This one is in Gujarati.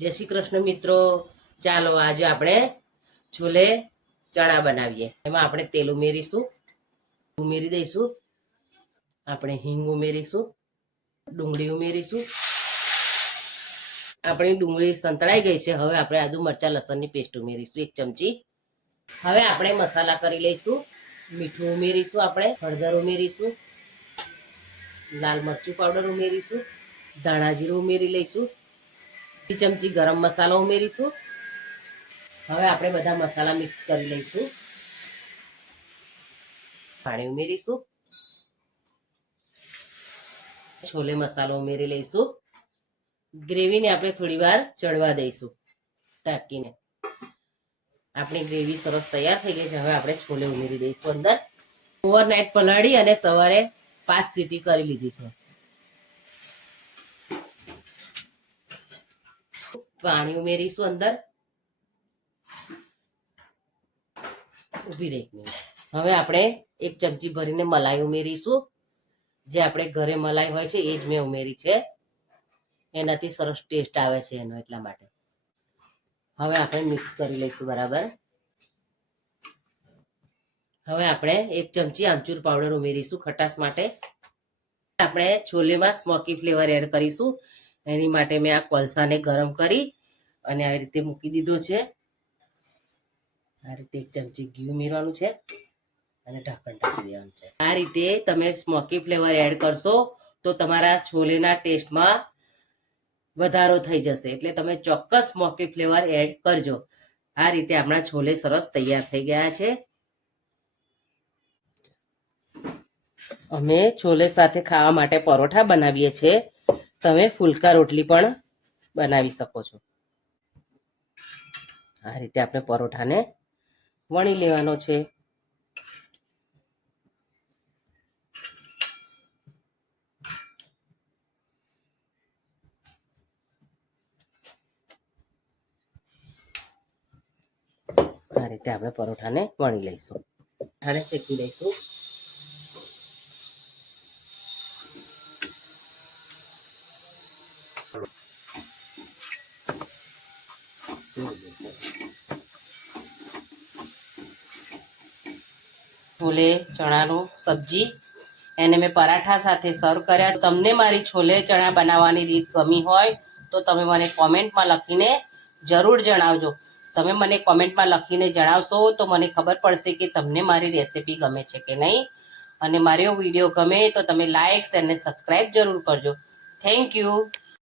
જય શ્રી કૃષ્ણ મિત્રો, ચાલો આજે આપણે છોલે ચણા બનાવીએ। એમાં આપણે તેલ ઉમેરી દઈશું, આપણે હિંગ ઉમેરીશું, ડુંગળી ઉમેરીશું। આપણી ડુંગળી સંતળાઈ ગઈ છે। હવે આપણે આદુ મરચા લસણની પેસ્ટ ઉમેરીશું 1 ચમચી। હવે આપણે મસાલા કરી લઈશું। મીઠું ઉમેરીશું, આપણે હળદર ઉમેરીશું, લાલ મરચું પાવડર ઉમેરીશું, ધાણા જીરું ઉમેરી લઈશું, 2 ચમચી ગરમ મસાલો ઉમેરીશું। હવે આપણે બધા મસાલા મિક્સ કરી લઈશું। પાણી ઉમેરીશું, છોલે મસાલો ઉમેરી લઈશું। ગ્રેવીને આપણે થોડી વાર ચડવા દઈશું ઢાંકીને। આપણી ગ્રેવી સરસ તૈયાર થઈ ગઈ છે। હવે આપણે છોલે ઉમેરી દઈશું અંદર। ઓવરનાઇટ પલાળી અને સવારે 5 સીટી કરી લીધી છે। પાણી ઉમેરીશું અંદર, ઊભી રહી। હવે આપણે 1 ચમચી ભરીને મલાઈ ઉમેરીશું। જે આપણે ઘરે મલાઈ હોય છે એ જ મેં ઉમેરી છે, એનાથી સરસ ટેસ્ટ આવે છે એનો, એટલા માટે। હવે આપણે મિક્સ કરી લઈશું બરાબર। હવે આપણે 1 ચમચી આમચૂર પાવડર ઉમેરીશું ખટાશ માટે। આપણે છોલેમાં સ્મોકી ફ્લેવર એડ કરીશું, એની માટે મેં આ કોલસાને ગરમ કરી અને આવી રીતે મૂકી દીધો છે। આ રીતે 1 ચમચી ઘી ઉમેરવાનું છે અને ઢાંકણ ઢાંકી દેવાનું છે। આ રીતે તમે સ્મોકી ફ્લેવર એડ કરશો તો તમારા છોલેના ટેસ્ટમાં વધારો થઈ જશે, એટલે તમે ચોક્કસ સ્મોકી ફ્લેવર એડ કરજો। આ રીતે આપણા છોલે સરસ તૈયાર થઈ ગયા છે। અમે છોલે સાથે ખાવા માટે પરોઠા બનાવીએ છીએ, તમે ફુલકા રોટલી પણ બનાવી શકો છો। આ રીતે આપણે પરોઠાને વણી લેવાનો છે। આ રીતે આપણે પરોઠાને વણી લઈશું અને શેકી લઈશું। છોલે ચણાનું સબ્જી એને મેં પરાઠા સાથે સર્વ કર્યા। તમને મારી છોલે ચણા બનાવવાની રીત ગમી હોય તો તમે મને કોમેન્ટમાં લખીને જરૂર જણાવજો। તમે મને કોમેન્ટમાં લખીને જણાવશો તો મને ખબર પડશે કે તમને મારી રેસિપી ગમે છે કે નહીં। અને મારો વિડીયો ગમે તો તમે લાઇક અને સબસ્ક્રાઈબ જરૂર કરજો। Thank you.